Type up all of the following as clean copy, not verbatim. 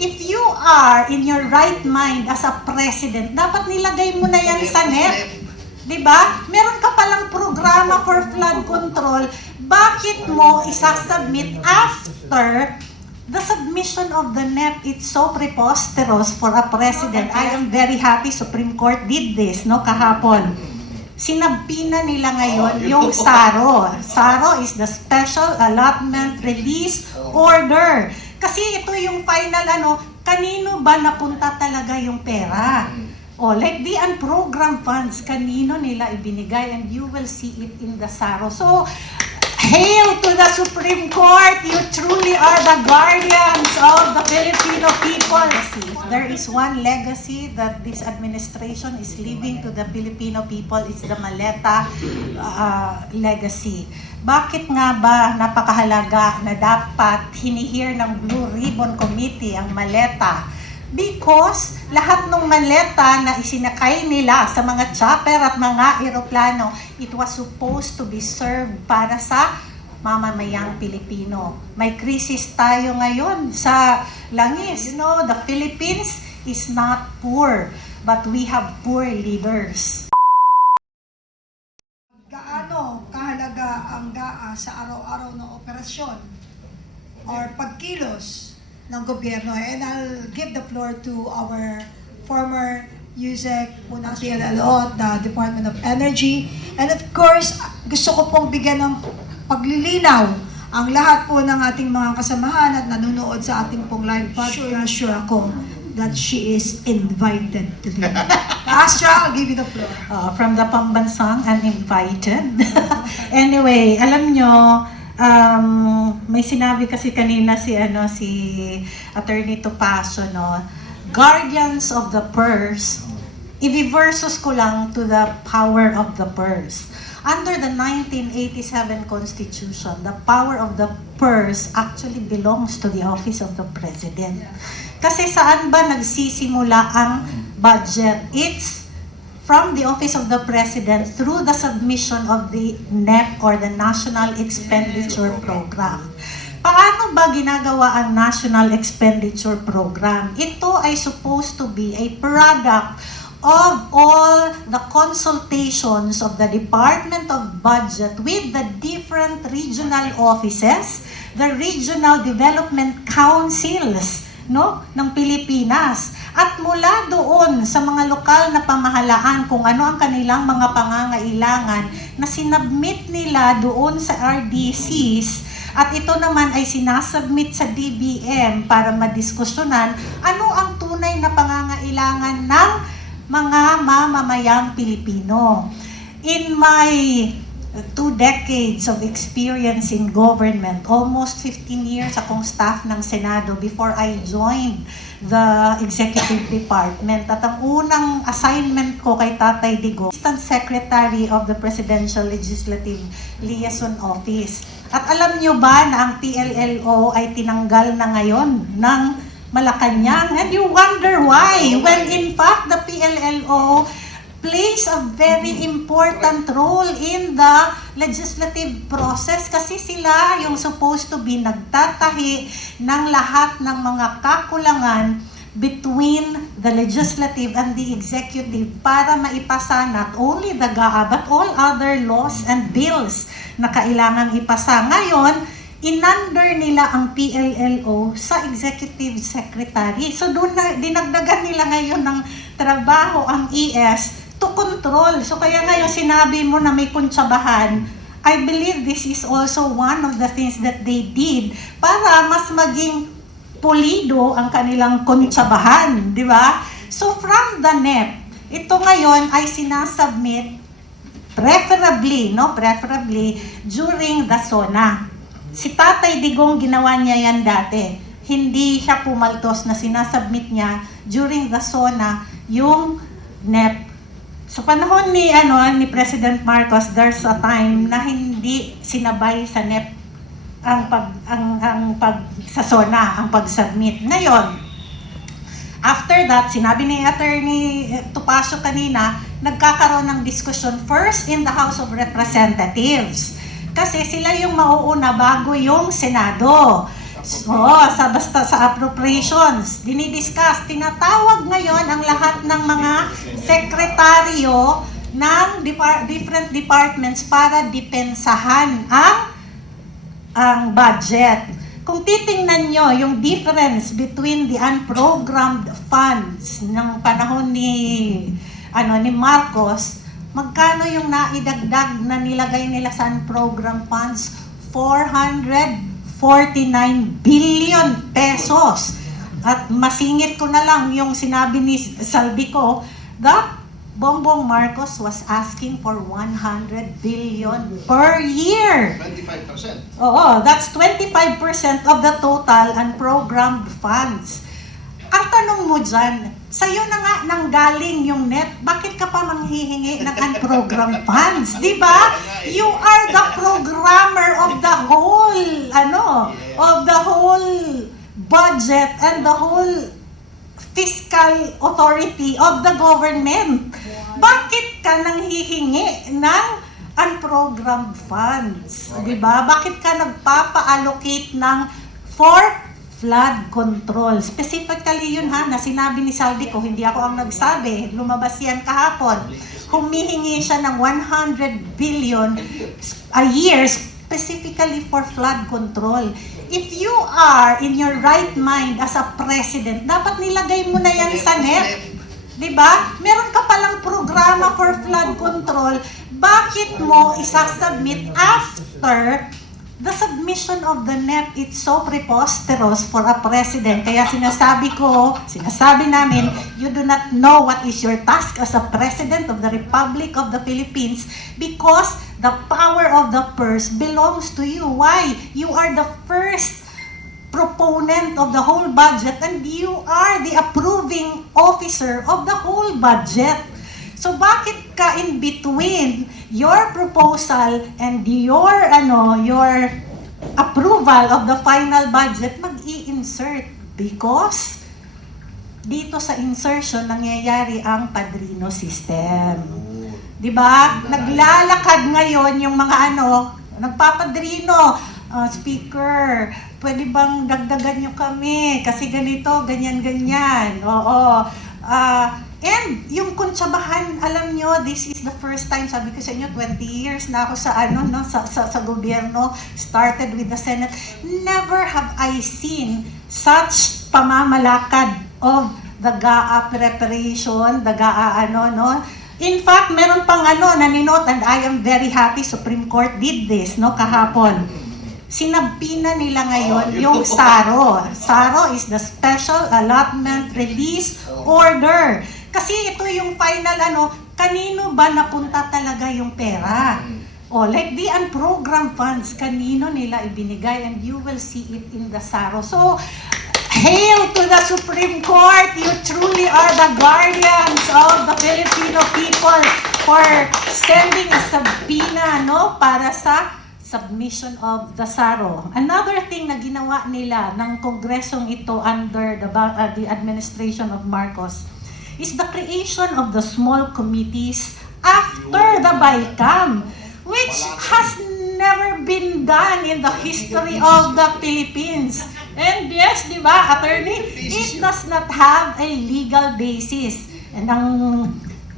if you are in your right mind as a president, dapat nilagay mo na yan sa NEP. Diba? Meron ka palang programa for flood control. Bakit mo isasubmit after the submission of the NEP? It's so preposterous for a president. I am very happy Supreme Court did this, no, kahapon. Sinabina nila ngayon yung SARO. SARO is the Special Allotment Release Order. Kasi ito yung final kanino ba napunta talaga yung pera? Oh, like the unprogrammed funds, kanino nila ibinigay, and you will see it in the SARO. So, hail to the Supreme Court! You truly are the guardians of the Filipino people. If there is one legacy that this administration is leaving to the Filipino people, it's the Maleta legacy. Bakit nga ba napakahalaga na dapat hinihir ng Blue Ribbon Committee ang Maleta? Because lahat ng maleta na isinakay nila sa mga chopper at mga eroplano, it was supposed to be served para sa mamamayang Pilipino. May krisis tayo ngayon sa langis. You know, the Philippines is not poor, but we have poor leaders. Gaano kahalaga ang GAA sa araw-araw na operasyon or pagkilos ng gobyerno? And I'll give the floor to our former USEC, unang PLLO, the Department of Energy. And of course, gusto ko pong bigyan ng paglilinaw ang lahat po ng ating mga kasamahan at nanonood sa ating pong live podcast. Sure ako that she is invited to be. Astra, I'll give you the floor. From the Pambansang, uninvited. Anyway, alam nyo, may sinabi kasi kanina si Attorney Topacio, no? Guardians of the purse. I-versus ko lang to the power of the purse. Under the 1987 Constitution, the power of the purse actually belongs to the office of the President. Kasi saan ba nagsisimula ang budget? It's from the office of the President through the submission of the NEP or the National Expenditure Program. Paano ba ginagawa ang National Expenditure Program? Ito ay supposed to be a product of all the consultations of the Department of Budget with the different regional offices, the regional development councils, no, ng Pilipinas. At mula doon sa mga lokal na pamahalaan kung ano ang kanilang mga pangangailangan na sinubmit nila doon sa RDCs, at ito naman ay sinasubmit sa DBM para madiskusyonan ano ang tunay na pangangailangan ng mga mamamayang Pilipino. In my 2 decades of experience in government, almost 15 years akong staff ng Senado before I joined the Executive Department. At ang unang assignment ko kay Tatay Digong, Assistant Secretary of the Presidential Legislative Liaison Office. At alam nyo ba na ang PLLO ay tinanggal na ngayon ng Malacanang? And you wonder why? When in fact, the PLLO plays a very important role in the legislative process kasi sila yung supposed to be nagtatahi ng lahat ng mga kakulangan between the legislative and the executive para maipasa not only the GAA but all other laws and bills na kailangang ipasa. Ngayon, inander nila ang PLLO sa executive secretary. So doon na dinagdagan nila ngayon ng trabaho ang ES to control. So kaya ngayon sinabi mo na may kuntsabahan, I believe this is also one of the things that they did para mas maging pulido ang kanilang kuntsabahan, di ba? So from the NEP, ito ngayon ay sinasubmit preferably during the SONA. Si Tatay Digong ginawa niya yan dati. Hindi siya pumaltos na sinasubmit niya during the SONA yung NEP. Sa panahon ni President Marcos, there's a time na hindi sinabay sa NEP sa SONA ang pag-submit. Ngayon, after that, sinabi ni Attorney Topacio kanina, nagkakaroon ng discussion first in the House of Representatives. Kasi sila yung mauuna bago yung Senado. basta sa appropriations, dinidiscuss, tinatawag ngayon ang lahat ng mga sekretaryo ng different departments para depensahan ang budget. Kung titingnan nyo yung difference between the unprogrammed funds ng panahon ni Marcos, magkano yung naidagdag na nilagay nila sa unprogrammed funds? 449 billion pesos. At masingit ko na lang yung sinabi ni Saldico that Bongbong Marcos was asking for 100 billion per year. 25%. Oo, that's 25% of the total unprogrammed funds. Ang tanong mo dyan, sa'yo na nga nanggaling yung NEP, bakit ka pa manghihingi ng unprogrammed funds? Di ba? You are the programmer of the whole budget and the whole fiscal authority of the government. Bakit ka nanghihingi ng unprogrammed funds? Di ba? Bakit ka nagpapa-allocate for flood control? Specifically yun na sinabi ni Saldico, hindi ako ang nagsabi, lumabas yan kahapon. Humihingi siya ng 100 billion a year specifically for flood control. If you are in your right mind as a president, dapat nilagay mo na yan sa NEP. Diba? Meron ka palang programa for flood control. Bakit mo isasubmit after the submission of the NEP? It's so preposterous for a president. Kaya sinasabi namin, you do not know what is your task as a president of the Republic of the Philippines because the power of the purse belongs to you. Why? You are the first proponent of the whole budget and you are the approving officer of the whole budget. So bakit ka in between your proposal and your approval of the final budget mag-i-insert? Because dito sa insertion nangyayari ang padrino system. 'Di ba? Naglalakad ngayon yung mga nagpapadrino, speaker, pwede bang dagdagan nyo kami kasi ganito, ganyan. Oo. And yung kuntsabahan, alam nyo, this is the first time, sabi ko sa inyo, 20 years na ako sa gobyerno, started with the Senate. Never have I seen such pamamalakad of the GAA preparation, the GAA In fact, meron pang naninot, and I am very happy Supreme Court did this, kahapon. Sinabina nila ngayon yung SARO. SARO is the Special Allotment Release Order. Kasi ito yung final kanino ba napunta talaga yung pera? Like the unprogrammed funds, kanino nila ibinigay, and you will see it in the SARO. So, hail to the Supreme Court! You truly are the guardians of the Filipino people for sending a subpoena para sa submission of the SARO. Another thing na ginawa nila ng kongresong ito under the administration of Marcos is the creation of the small committees after the BICAM, which has never been done in the history of the Philippines. And yes, di ba, attorney, it does not have a legal basis. And ang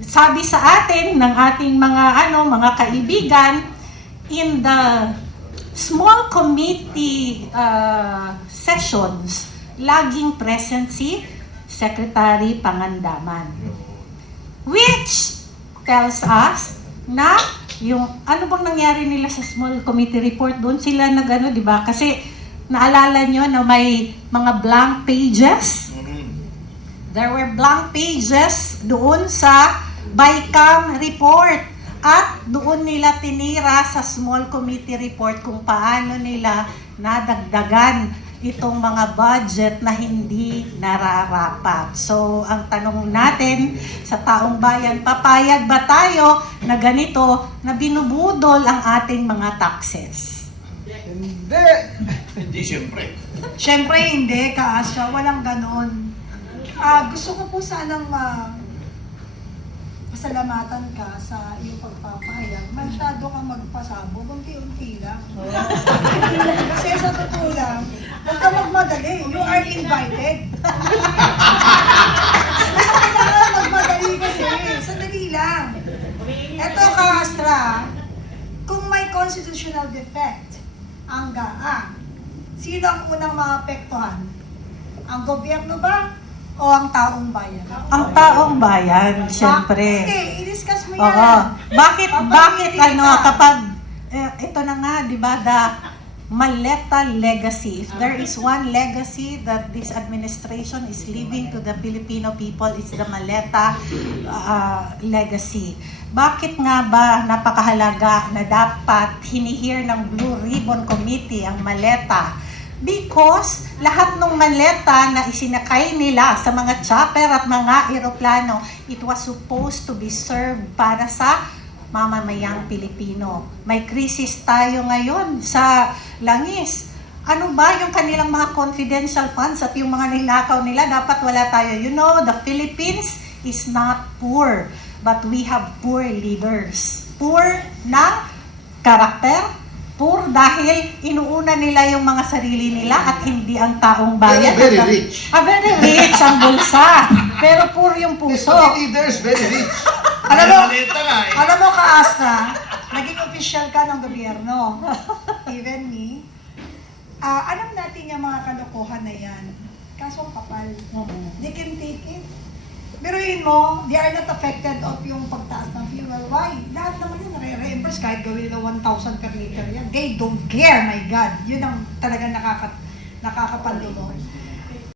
sabi sa atin ng ating mga kaibigan, in the small committee sessions, laging present si Secretary Pangandaman. Which tells us na yung ano bang nangyari nila sa small committee report, doon sila di ba? Kasi naalala nyo na may mga blank pages. There were blank pages doon sa BICAM report. At doon nila tinira sa small committee report kung paano nila nadagdagan itong mga budget na hindi nararapat. So, ang tanong natin sa taong bayan, papayag ba tayo na ganito, na binubudol ang ating mga taxes? Hindi! Hindi, siyempre. Siyempre hindi, Kaasya, walang ganon. Gusto ko po sanang pasalamatan ka sa iyong pagpapahayag. Masyado kang magpasabog, unti-unti lang. Kasi sa totoo lang, Huwag ka magmadali. You are invited. Kailangan magmadali kasi. Sandali lang. Eto ka, Astra. Kung may constitutional defect ang GAA, sino ang unang maapektuhan? Ang gobyerno ba o ang taong bayan? Ang taong bayan, syempre. Sige, i-discuss mo yan. Oo. Bakit Papamili ano, ka. kapag, ito na nga, di ba, the Maleta legacy. If there is one legacy that this administration is leaving to the Filipino people, it's the Maleta legacy. Bakit nga ba napakahalaga na dapat hinihir ng Blue Ribbon Committee ang maleta? Because lahat ng maleta na isinakay nila sa mga chopper at mga eroplano, it was supposed to be served para sa mamamayang Pilipino. May krisis tayo ngayon sa langis. Ano ba yung kanilang mga confidential funds at yung mga ninakaw nila? Dapat wala tayo. You know, the Philippines is not poor, but we have poor leaders. Poor na karakter, poor dahil inuuna nila yung mga sarili nila at hindi ang taong bayan. Very rich. Very rich ang bulsa, pero poor yung puso. Many leaders, very rich. Alam mo, Maleta nga eh. alam mo ka, Astra, naging official ka ng gobyerno. Even me. Alam natin yung mga kalokohan na yan. Kaso ang kapal. They can take it. Biruin mo, they are not affected of yung pagtaas ng fuel. Why? Lahat naman yun nare-reimburse kahit gawin nila 1,000 per liter yan. They don't care, my God. Yun ang talagang nakakapanlumo.